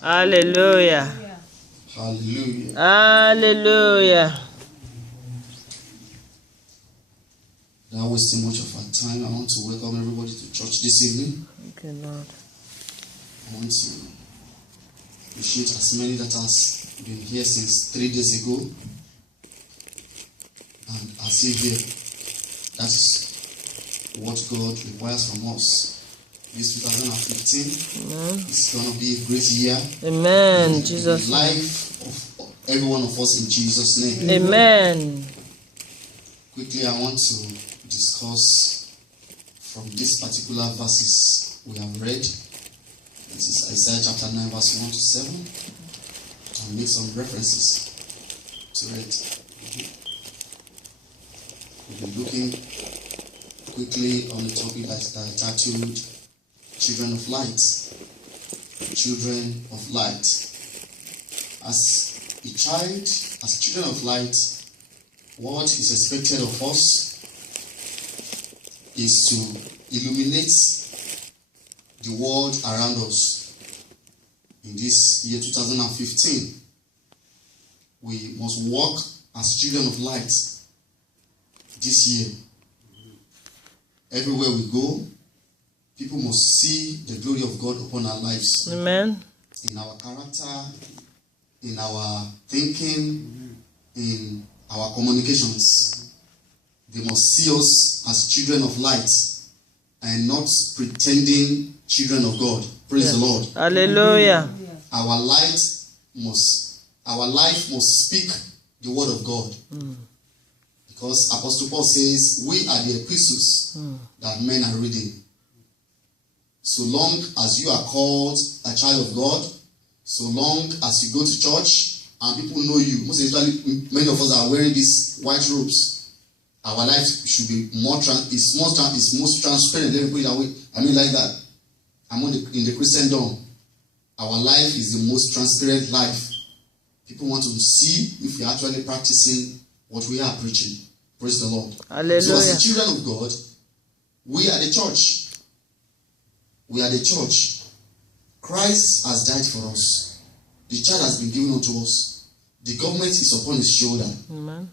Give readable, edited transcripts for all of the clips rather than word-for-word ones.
Hallelujah. Hallelujah. Hallelujah. Without wasting much of our time, I want to welcome everybody to church this evening. Thank you, Lord. I want to appreciate as many that has been here since 3 days ago and are still here. That is what God requires from us. This 2015 is going to be a great year. Amen. Jesus. The life of every one of us in Jesus' name. Amen. Quickly, I want to discuss from these particular verses we have read. This is Isaiah chapter 9, verse 1 to 7. I'll make some references to it. We'll be looking quickly on the topic that is titled Children of Light. Children of Light. As a child, as children of light, what is expected of us is to illuminate the world around us. In this year 2015, we must walk as children of light this year. Everywhere we go, people must see the glory of God upon our lives. Amen. In our character, in our thinking, in our communications. They must see us as children of light and not pretending children of God. Praise the Lord. Hallelujah. Our life must speak the word of God. Because Apostle Paul says, we are the epistles that men are reading. So long as you are called a child of God, so long as you go to church and people know you, most especially many of us are wearing these white robes, our life should be more it's most transparent. Let me put it that way. I mean like that. In the Christendom, our life is the most transparent life. People want to see if we are actually practicing what we are preaching. Praise the Lord. Hallelujah. So as the children of God, we are the church. We are the church. Christ has died for us. The child has been given unto us. The government is upon his shoulder. Amen.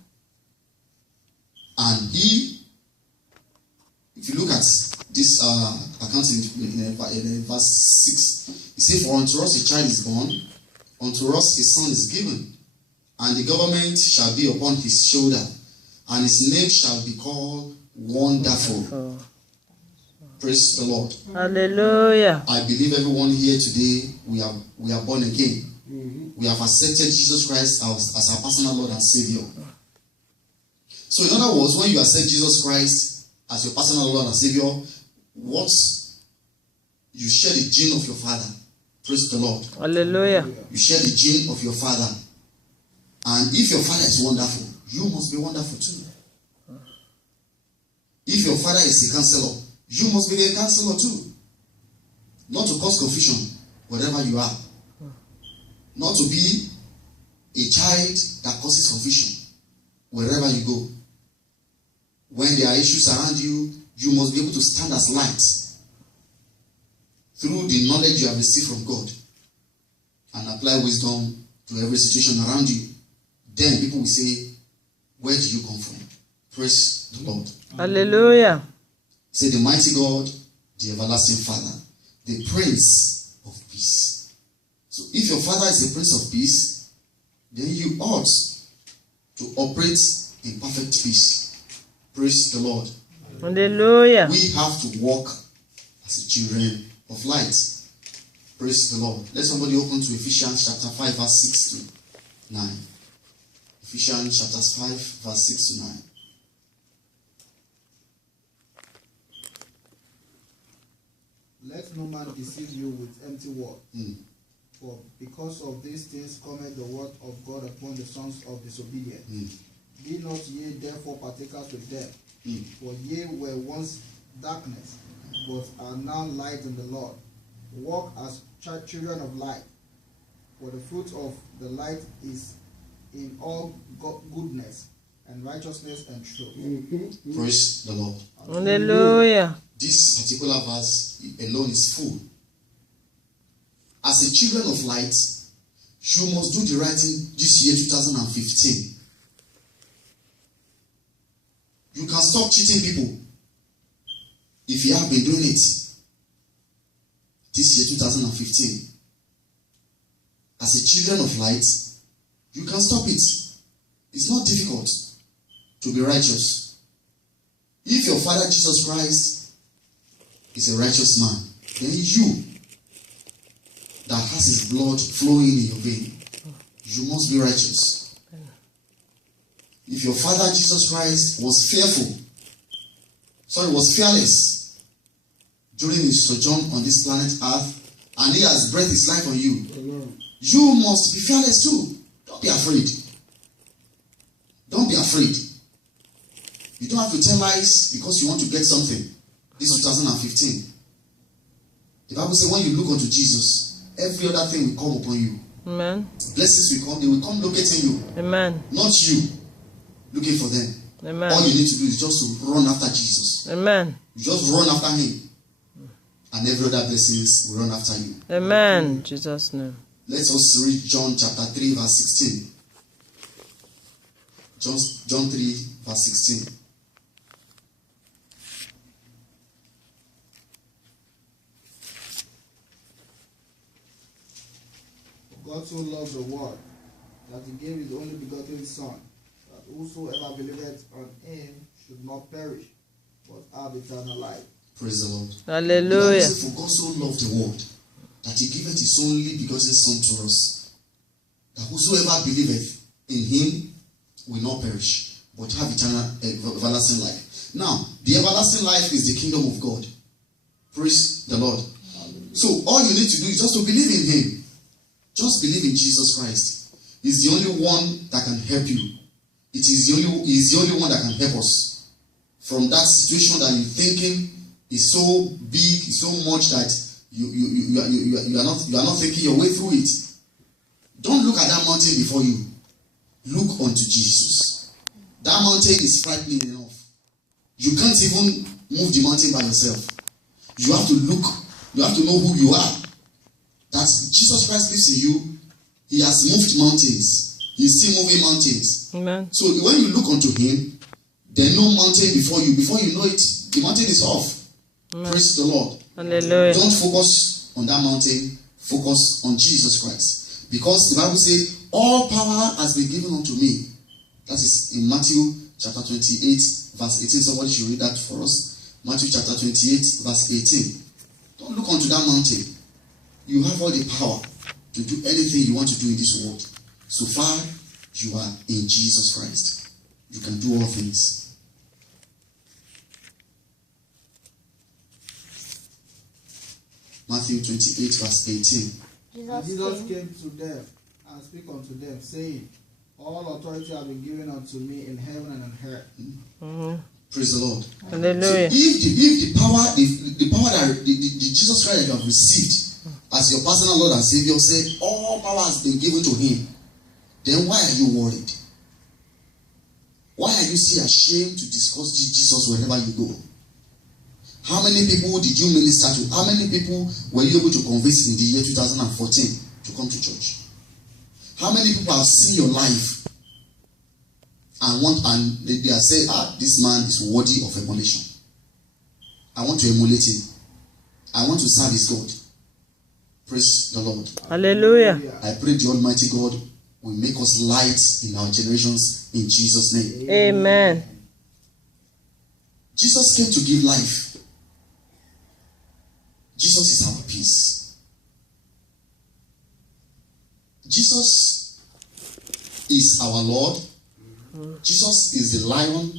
And he, if you look at this account in verse 6, he said, for unto us a child is born, unto us a son is given, and the government shall be upon his shoulder, and his name shall be called Wonderful. Praise the Lord. Hallelujah. I believe everyone here today, we are born again. We have accepted Jesus Christ as our personal Lord and Savior. So in other words, when you accept Jesus Christ as your personal Lord and Savior, you share the gene of your Father. Praise the Lord. Hallelujah. You share the gene of your Father. And if your Father is wonderful, you must be wonderful too. If your Father is a counselor, you must be a counselor too. Not to cause confusion wherever you are. Not to be a child that causes confusion wherever you go. When there are issues around you, you must be able to stand as light through the knowledge you have received from God and apply wisdom to every situation around you. Then people will say, where do you come from? Praise the Lord. Hallelujah. Say, the mighty God, the everlasting Father, the Prince of Peace. So if your Father is the Prince of Peace, then you ought to operate in perfect peace. Praise the Lord. Hallelujah. We have to walk as children of light. Praise the Lord. Let somebody open to Ephesians chapter 5 verse 6 to 9. Ephesians chapter 5 verse 6 to 9. Let no man deceive you with empty words. For because of these things cometh the word of God upon the sons of disobedience. Be not ye therefore partakers with them. For ye were once darkness, but are now light in the Lord. Walk as children of light. For the fruit of the light is in all goodness and righteousness and truth. Praise the Lord. Hallelujah. This particular verse alone is full. as a children of light, you must do the right thing this year, 2015. You can stop cheating people if you have been doing it this year, 2015. As a children of light, you can stop it. It's not difficult to be righteous. If your father Jesus Christ is a righteous man, then you that has his blood flowing in your vein, you must be righteous. If your father Jesus Christ was was fearless during his sojourn on this planet Earth, and he has breathed his life on you, you must be fearless too. Don't be afraid. Don't be afraid. You don't have to tell lies because you want to get something. This 2015. The Bible says when you look unto Jesus, every other thing will come upon you. Amen. Blessings will come. They will come locating you. Amen. Not you looking for them. Amen. All you need to do is just to run after Jesus. Amen. You just run after him. And every other blessings will run after you. Amen. In Jesus' name. Let us read John chapter 3 verse 16. John 3 verse 16. God so loved the world that he gave his only begotten Son, that whosoever believeth on him should not perish, but have eternal life. Praise the Lord. Hallelujah. For God so loved the world that he giveth his only begotten Son to us, that whosoever believeth in him will not perish, but have eternal everlasting life. Now, the everlasting life is the kingdom of God. Praise the Lord. So all you need to do is just to believe in him. Just believe in Jesus Christ. He's the only one that can help you. He's the only one that can help us from that situation that you're thinking is so big, so much that you are not thinking your way through it. Don't look at that mountain before you. Look unto Jesus. That mountain is frightening enough. You can't even move the mountain by yourself. You have to look. You have to know who you are. That Jesus Christ lives in you. He has moved mountains. He's still moving mountains. Amen. So when you look unto him, there's no mountain before you. Before you know it, the mountain is off. Amen. Praise the Lord. Hallelujah. Don't focus on that mountain. Focus on Jesus Christ. Because the Bible says, all power has been given unto me. That is in Matthew chapter 28, verse 18. Somebody should read that for us. Matthew chapter 28, verse 18. Don't look unto that mountain. You have all the power to do anything you want to do in this world. So far, you are in Jesus Christ. You can do all things. Matthew 28, verse 18. And Jesus came to them and spake unto them, saying, all authority has been given unto me in heaven and on earth. Mm-hmm. Praise the Lord. Hallelujah. So if the power that the Jesus Christ that you have received as your personal Lord and Savior said, all power has been given to him, then why are you worried? Why are you still ashamed to discuss Jesus wherever you go? How many people did you minister to? How many people were you able to convince in the year 2014 to come to church? How many people have seen your life and they are saying, this man is worthy of emulation. I want to emulate him. I want to serve his God. Praise the Lord. Hallelujah. I pray the Almighty God will make us light in our generations in Jesus' name. Amen. Jesus came to give life. Jesus is our peace. Jesus is our Lord. Jesus is the lion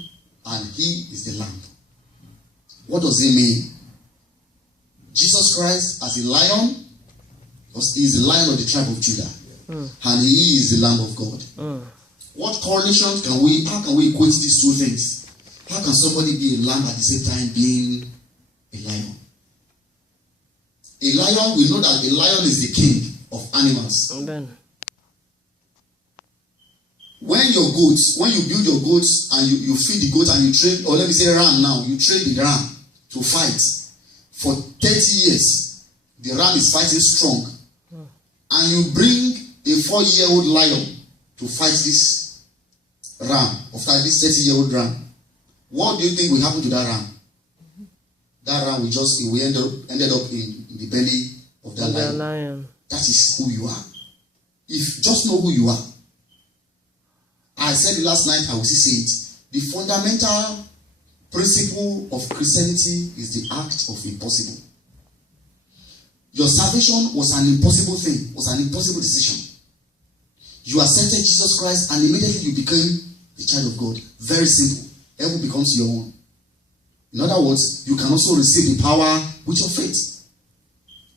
and he is the lamb. What does it mean? Jesus Christ as a lion, because he is the lion of the tribe of Judah, and he is the Lamb of God. What correlation how can we equate these two things? How can somebody be a lamb at the same time being a lion? A lion, we know that the lion is the king of animals. Amen. When you build your goats and you feed the goat and you train, or let me say ram now, you train the ram to fight. For 30 years, the ram is fighting strong. and you bring a 4-year-old lion to fight this ram, or fight this 30-year-old ram, what do you think will happen to that ram? That ram will ended up in the belly of that lion. That is who you are. If just know who you are. I said it last night, I will still say it. The fundamental principle of Christianity is the act of impossible. Your salvation was an impossible thing, was an impossible decision. You accepted Jesus Christ and immediately you became a child of God. Very simple. Heaven becomes your own. In other words, you can also receive the power with your faith.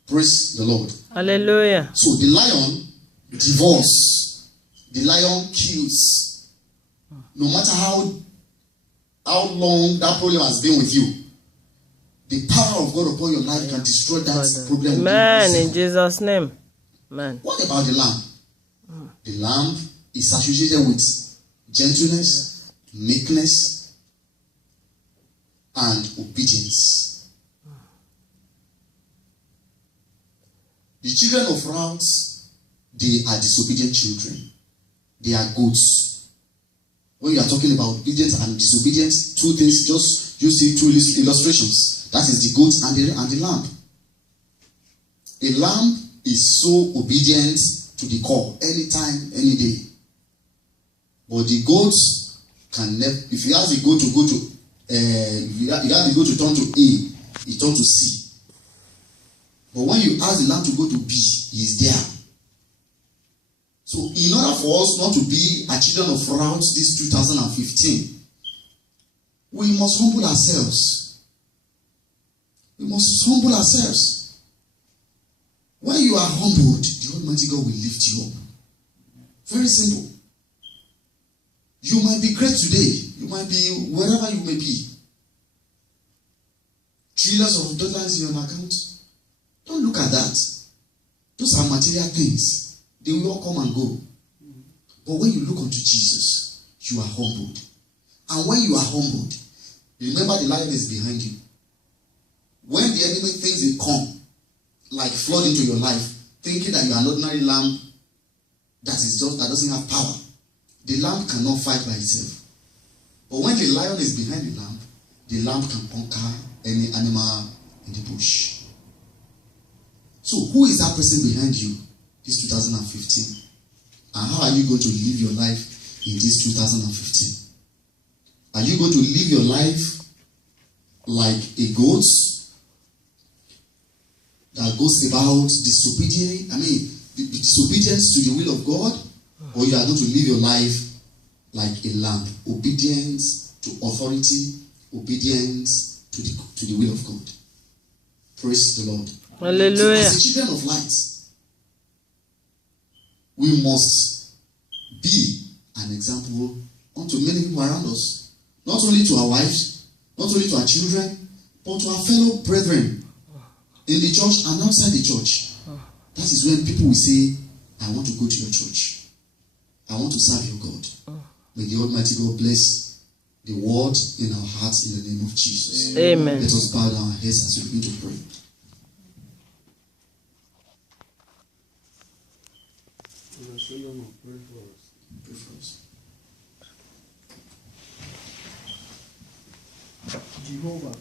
Praise the Lord. Hallelujah. So the lion divorces. The lion kills. No matter how long that problem has been with you, the power of God upon your life can destroy that problem. Amen. In Jesus' name. Amen. What about the lamb? The lamb is associated with gentleness, meekness, and obedience. The children of wrath, they are disobedient children. They are goats. When you are talking about obedience and disobedience, two things, just you see two illustrations. That is the goat and the lamb. A lamb is so obedient to the core, anytime, any day. But the goats can never, if you ask the goat to go to, you ask the goat to turn to A, he turns to C. But when you ask the lamb to go to B, he is there. So in order for us not to be a children of wrath this 2015, we must humble ourselves. We must humble ourselves. When you are humbled, the Almighty God will lift you up. Very simple. You might be great today. You might be wherever you may be. Trillions of dollars in your account. Don't look at that. Those are material things. They will all come and go. But when you look unto Jesus, you are humbled. And when you are humbled, remember the lion is behind you. When the enemy thinks they come, like flood into your life, thinking that you are an ordinary lamb that doesn't have power, the lamb cannot fight by itself. But when the lion is behind the lamb can conquer any animal in the bush. So who is that person behind you this 2015? And how are you going to live your life in this 2015? Are you going to live your life like a goat that goes about disobedience to the will of God? Or you are going to live your life like a lamb, obedience to authority, obedience to the will of God? Praise the Lord. Hallelujah. So as the children of light, we must be an example unto many people around us. Not only to our wives, not only to our children, but to our fellow brethren in the church and outside the church. That is when people will say, I want to go to your church. I want to serve your God. May the Almighty God bless the word in our hearts in the name of Jesus. Amen. Let us bow down our heads as we begin to pray. Pray for us. Jehovah,